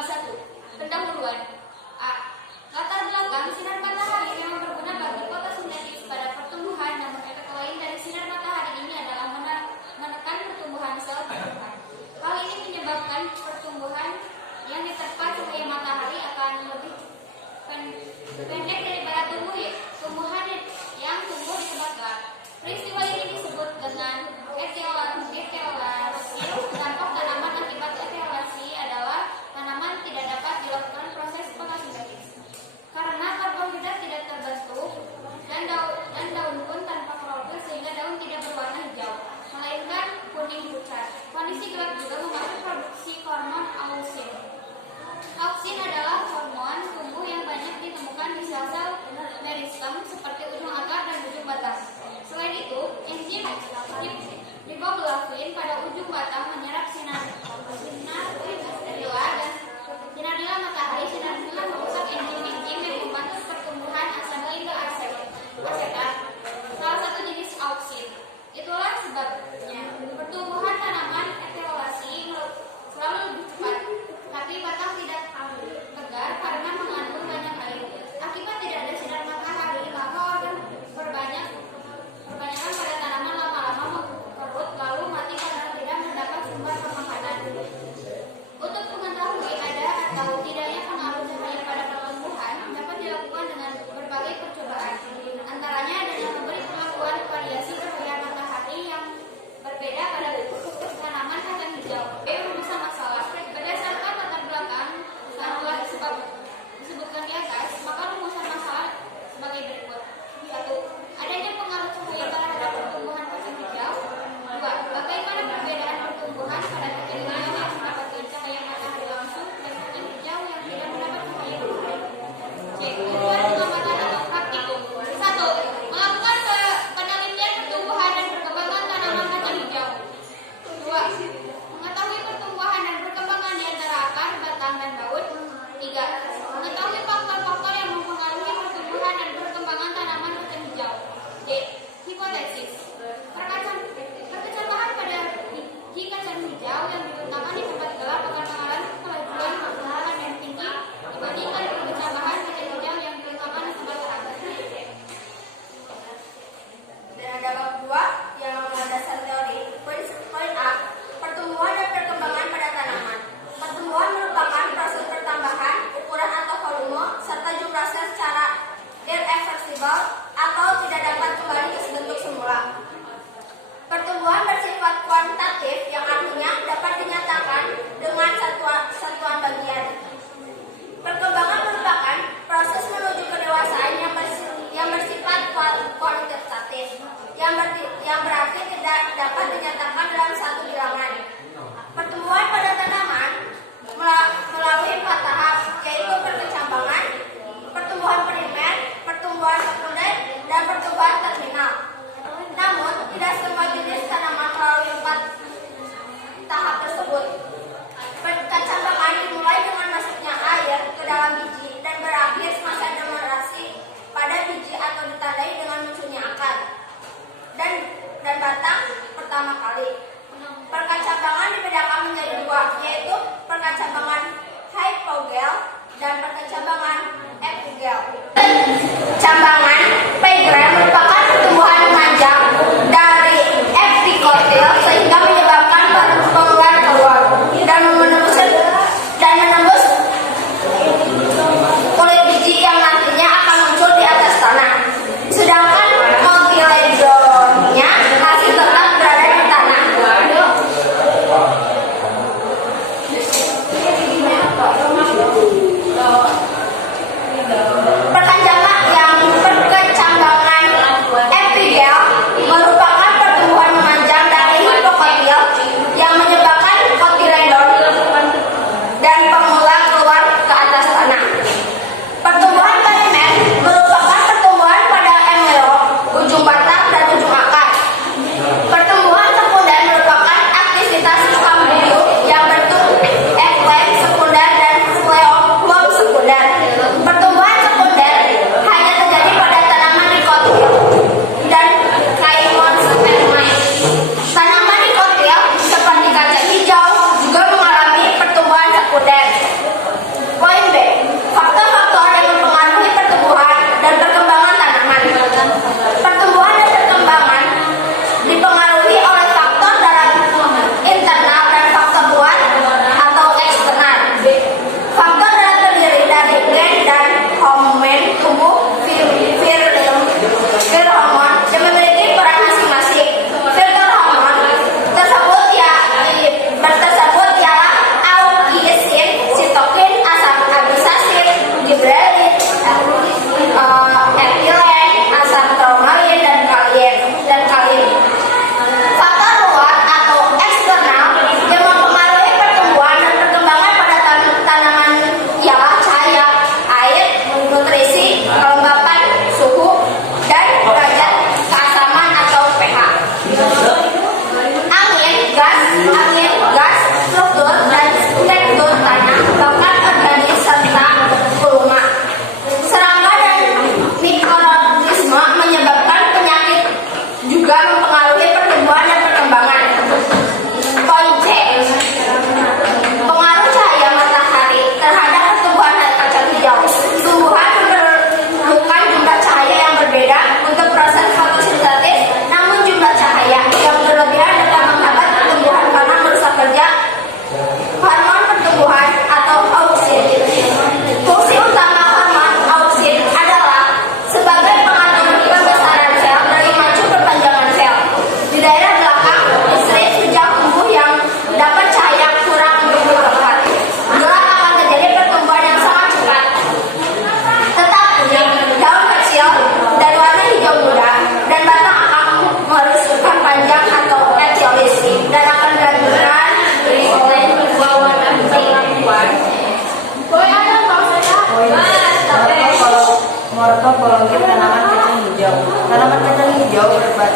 Bab 1. Pendahuluan. A. Latar belakang sinar matahari memang berguna bagi fotosintesis pada pertumbuhan, namun efek lain dari sinar matahari ini adalah menekan pertumbuhan sel tumbuhan. Hal ini menyebabkan pertumbuhan yang diterpa cahaya matahari akan lebih pendek daripada tumbuhan yang tumbuh di tempat gelap. Peristiwa ini disebut dengan eteolasi. Dampak tanaman akibat eteolasi adalah tanaman tidak dapat dilakukan proses fotosintesis karena karbohidrat tidak terbentuk dan daun pun tanpa klorofil sehingga daun tidak berwarna hijau, melainkan kuning pucat. Kondisi gelap juga memacu produksi hormon auksin. Auksin adalah hormon tumbuh yang banyak ditemukan di sel-sel meristem seperti ujung akar dan ujung batang. Selain itu, enzim riboflavin pada ujung batang menyerap sinar lila matahari. Sinar lila merusak enzim-enzim yang membantu pertumbuhan asam hingga asetat, salah satu jenis auksin. Itulah sebabnya pertumbuhan tanaman eteolasi selalu lebih cepat, tapi batang tidak tegar karena mengandung banyak air. Akibat tidak ada sinar matahari, maka organ perbanyakan pada tanaman lama-lama mengkerut lalu mati karena tidak mendapat sumber pemakanan. Untuk mengetahui ada atau tidaknya pengaruh cahaya pada pertumbuhan dapat dilakukan dengan berbagai percobaan. Antaranya dengan memberi pengakuan variasi cahaya matahari yang berbeda pada tanaman kacang hijau. B. Rumusan masalah. Berdasarkan latar belakang yang telah disebutkan di atas, maka rumusan masalah sebagai berikut. 1. Adanya pengaruh cahaya terhadap pertumbuhan kacang hijau. 2. Bagaimana perbedaan pertumbuhan pada kacang hijau yang mendapatkan cahaya matahari langsung dan kacang hijau yang tidak mendapat cahaya matahari. C. Tujuan pengamatan atau praktikum. 1. Melakukan penelitian pertumbuhan dan perkembangan tanaman kacang hijau. 2. Mengetahui pertumbuhan dan perkembangan di antara akar, batang, dan daun. 3. Mengetahui faktor-faktor yang mempengaruhi pertumbuhan dan perkembangan tanaman kacang hijau. D. Hipotesis. Perkecambahan pada biji kacang hijau yang diletakkan di tempat gelap akan mengalami kelajuan pertumbuhan yang tinggi dibandingkan perkecambahan kacang hijau yang diletakkan di tempat terang. Dan ada bab 2 yang dasar teori. Poin A. Pertumbuhan dan perkembangan pada tanaman. Pertumbuhan merupakan proses pertambahan, ukuran atau volume, serta jumlah sel secara irreversibel atau tidak dapat kembali ke bentuk semula. Pertumbuhan bersifat kuantitatif yang artinya dapat dinyatakan dengan satuan bagian. Perkembangan merupakan proses menuju kedewasaan yang bersifat kualitatif, yang berarti tidak dapat dinyatakan dalam satu bilangan. Pertumbuhan pada tanaman melalui 4 tahap, yaitu perkecambangan, pertumbuhan primer, pertumbuhan sekunder, dan pertumbuhan terminal. Namun, tidak semua jenis tanaman melalui 4 tahap tersebut. Perkecambangan dimulai dengan masuknya air ke dalam biji dan berakhir masa degenerasi pada biji atau ditandai dengan munculnya akar dan batang pertama kali. Perkecambangan dibedakan menjadi 2, yaitu perkecambangan hypogel dan perkecambangan epigel. Cambangan pigel merupakan pertumbuhan memanjang dari epikotil sehingga menyebabkan pengeluar keluar dan menembus kulit biji yang nantinya akan muncul di atas tanah. Sedangkan kotiledonnya masih tetap berada di tanah. Perkecambangan epigel merupakan pertumbuhan memanjang dari hipokotil yang menyebabkan kotiledon dan pengular keluar ke atas tanah. Pertumbuhan primer merupakan pertumbuhan pada embryo, ujung batang, dan ujung akar. Pertumbuhan sekunder merupakan aktivitas kambium yang bentuk eklem sekunder dan phloem sekunder. Pertumbuhan sekunder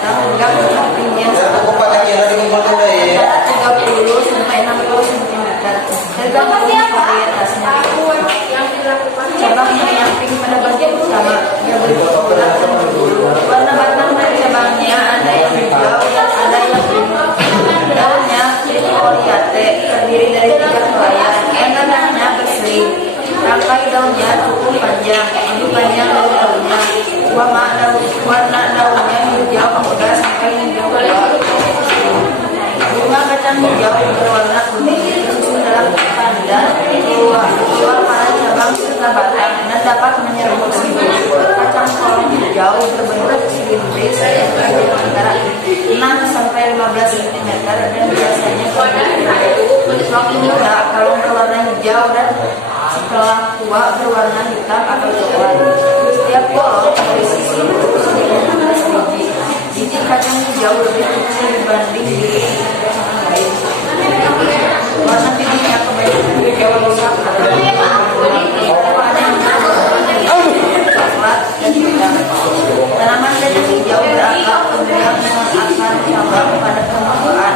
batang hingga ketinggian Aku panjangnya tadi kumpulkan deh. antara 30 sampai 60 cm. Tergantung varietasnya. yang dilakukan Cabangnya yang pink pada bagian utama, dia berbentuk bulat dan berbulu. Warna batang dan cabangnya ada yang hijau dan ada yang biru. Daunnya trifoliate, terdiri dari 3 helaian dan daunnya berseri. Rangkai daunnya cukup panjang, lebih panjang dari daunnya. Warna daunnya hijau muda sampai hijau gelap. Bunga kacang hijau berwarna kuning disusun dalam tandan keluar pada cabang serta batang dan dapat menyerbu hidup. Kacang kolong hijau berbentuk silindris yang panjang antara 6 sampai 15 cm dan biasanya waktu muda kolong berwarna hijau dan setelah tua berwarna hitam atau coklat. Setiap kolong berisi 15 biji. Biji kacang hijau lebih kecil dibanding biji yang lain. Warna bijinya kebanyakan hijau lengkap atau ada yang coklat dan hitam. Tanaman kacang hijau berakar kemudian dengan akar cabang pada permukaan.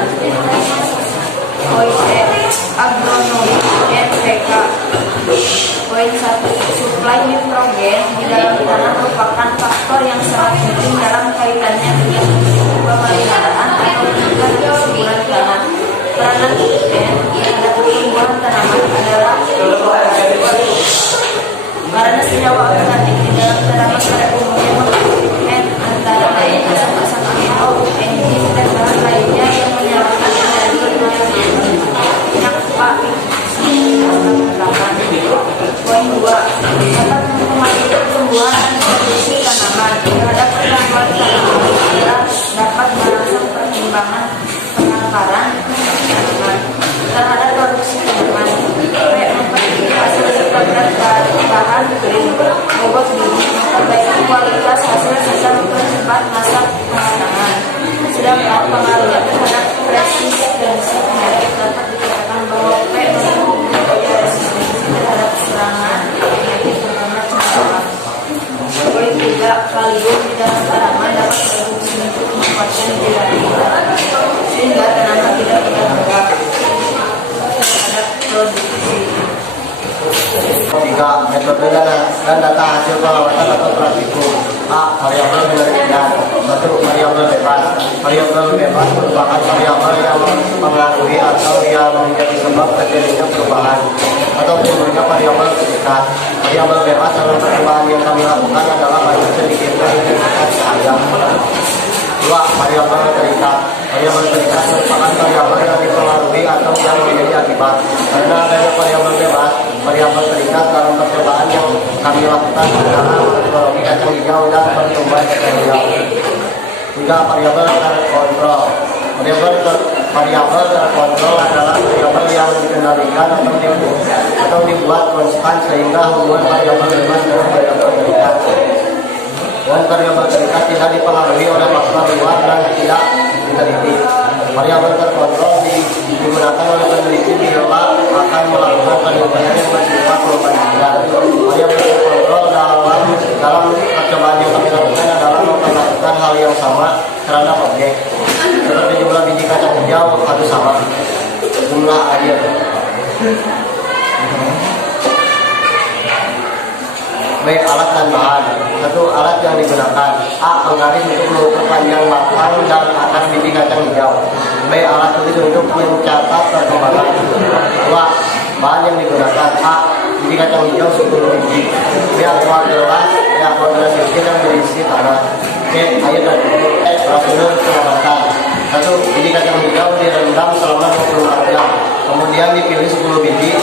OIC Agronomi NPK. Poin 1. Suplai nitrogen di dalam tanah merupakan faktor yang sangat penting dalam kaitannya dengan pemeliharaan atau meningkatkan kesuburan tanah. Peranan nitrogen terhadap pertumbuhan tanaman adalah karena senyawa organik di dalam tanaman pada umumnya mengandung N antara lain asam amino, enzim dan bahan lainnya yang menyalurkan energi Poin 2. Dapat mempengaruhi pertumbuhan dan produksi tanaman. Terhadap pertumbuhan tanaman adalah dapat merangsang perkembangan pengakaran tanaman. Terhadap produksi tanaman, memperbaiki hasil serta berat bahan kering, bobot biji, memperbaiki kualitas hasil serta mempercepat masa pematangan. Sedangkan pengaruhnya terhadap resistensi penyakit dapat dikatakan bahwa P mempunyai resistensi terhadap serangan penyakit terutama campak. Poin 3. Kalium di dalam tanaman dapat berfungsi untuk menguatkan jaringan tanaman sehingga tanaman tidak mudah menyerap terhadap produksi. 3. Metode dan data hasil pengamatan atau praktikum. A. Variabel penelitian. 1. Variabel bebas. Variabel bebas merupakan variabel yang mempengaruhi atau yang menjadi sebab terjadinya perubahan atau timbulnya variabel terikat. Variabel bebas dalam percobaan yang kami lakukan adalah banyak sedikitnya intensitas cahaya. 2. Variabel terikat. Variabel terikat merupakan variabel yang dipengaruhi atau yang menjadi akibat. Karena adanya variabel bebas, variabel terikat dalam percobaan yang kami lakukan adalah metodologi kacang hijau dan pertumbuhan kacang hijau. 3. Variabel terkontrol. Variabel terkontrol adalah variabel yang dikendalikan atau dibuat konstan sehingga hubungan variabel bebas dengan variabel terikat dan variabel terikat tidak dipengaruhi oleh faktor luar dan tidak diteliti. Variabel terkontrol digunakan oleh peneliti bila akan melakukan penelitian yang bersifat perbandingan. Variabel terkontrol dalam percobaan yang kami lakukan adalah memperlakukan hal yang sama terhadap objek. Seperti jumlah biji kacang hijau harus sama, jumlah air. B. Alat dan bahan. 1. Alat yang digunakan. A. Penggaris untuk mengukur panjang batang dan akar biji kacang hijau. B. Alat tulis untuk mencatat perkembangan. 2. Bahan yang digunakan. A. Biji kacang hijau 10 biji. B. Aqua gelas sirkit yang berisi tanah. C. Air dan pupuk. Prosedur pengamatan. 1. Biji kacang hijau direndam selama 24 jam. Kemudian dipilih 10 biji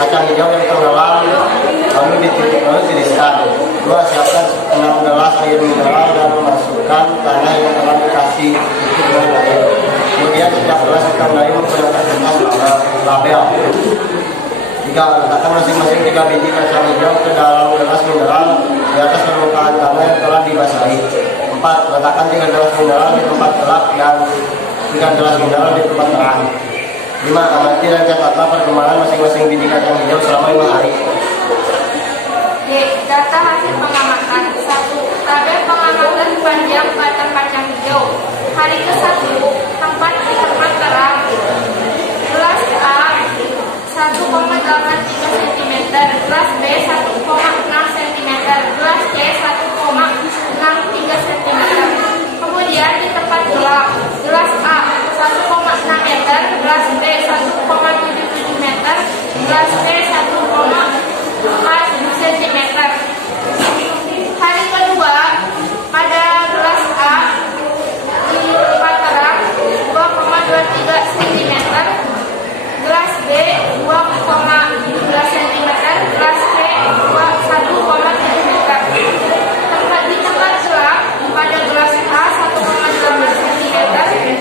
kacang hijau yang tenggelam lalu ditiriskan. 2. Siapkan 6 gelas air mineral dan memasukkan tanah yang telah dikasih pupuk dan air. Kemudian setiap gelas ditandai menggunakan kertas label. 3. Letakkan masing-masing 3 biji kacang hijau ke dalam gelas mineral di atas permukaan tanah yang telah dibasahi. 4. Letakkan 3 gelas mineral di tempat gelap dan 3 gelas mineral di tempat terang. 5. Amati dan catatlah perkembangan masing-masing biji kacang hijau selama 5 hari. D. Data hasil pengamatan. 1. Tabel pengamatan panjang batang kacang hijau. Hari ke-1, tempat di tempat terang. Gelas A 1,83 cm, gelas B 1,6 cm, gelas C 1,63 cm. Kemudian di tempat gelap, gelas A 1,6 meter, gelas B 1,77 meter, gelas C 1,4 cm. Hari kedua, pada gelas A di tempat terang 2,23 cm, gelas B 2,17 cm, gelas C 1,7 meter. Di tempat gelap, pada gelas A 1,8 cm,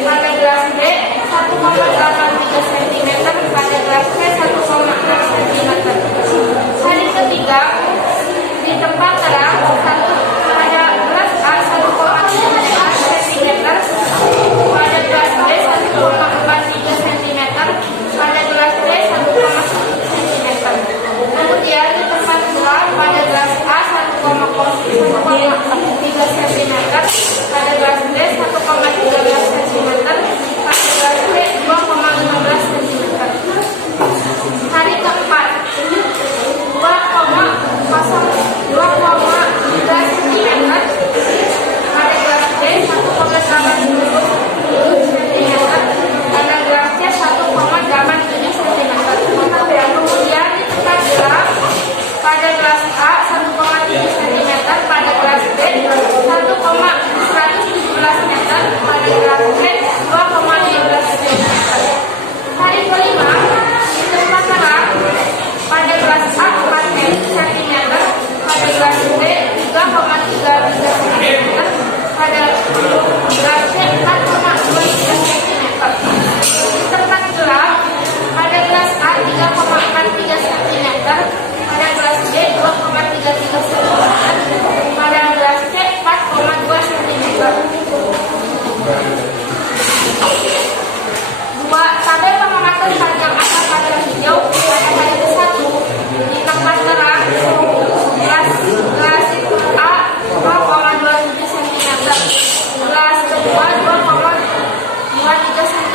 pada gelas B 1,83 cm, pada gelas C 1,6 cm. Hari ketiga, di tempat terang, pada gelas A 1,5 cm, pada gelas B 1,43 cm, pada gelas C 1,1 cm. Kemudian di tempat gelap, pada gelas A 1,3 cm, pada gelas B 1,13 cm, pada gelas C 2,15 cm. Hari keempat, 2,3 cm, pada gelas B 1,80 cm, pada gelas C 1,87 cm. Kemudian di tempat gelap, pada gelas A 1,7 cm, pada gelas B 1,117 meter, pada gelas C 2,15 cm. Hari kelima, di tempat terang, pada gelas A 4 cm, pada gelas B 3,33 cm, pada gelas C 4,23 cm. Di tempat gelap, pada gelas A 3,43 cm, pada gelas B 2,33 cm, pada gelas C 4,2 cm. 2. Tabel pengamatan panjang asal pada hijau pada hari ke-1 di tempat terang, gelas A 0,27 cm, gelas kedua 2,23 cm,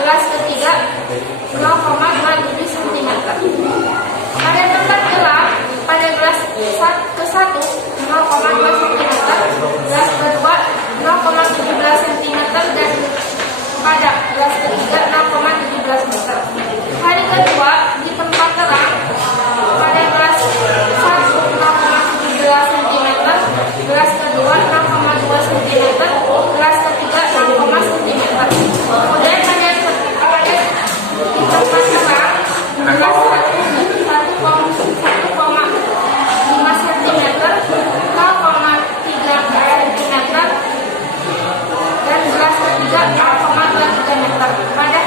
gelas ketiga 0,27 cm. Pada tempat gelap, pada gelas ke-1 0,2 cm, gelas kedua 0,17 cm, dan pada gelas ketiga 0,17 meter. Hari kedua, di tempat terang, pada gelas 1 0,17 cm, gelas kedua 0,2 cm, gelas ketiga 0, cm. Kemudian pada di tempat terang, gelas 1,5 cm, 0,3 cm, dan gelas ketiga 0,23 meter. Pada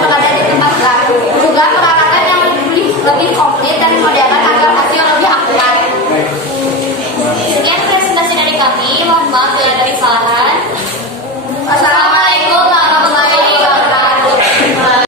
berada di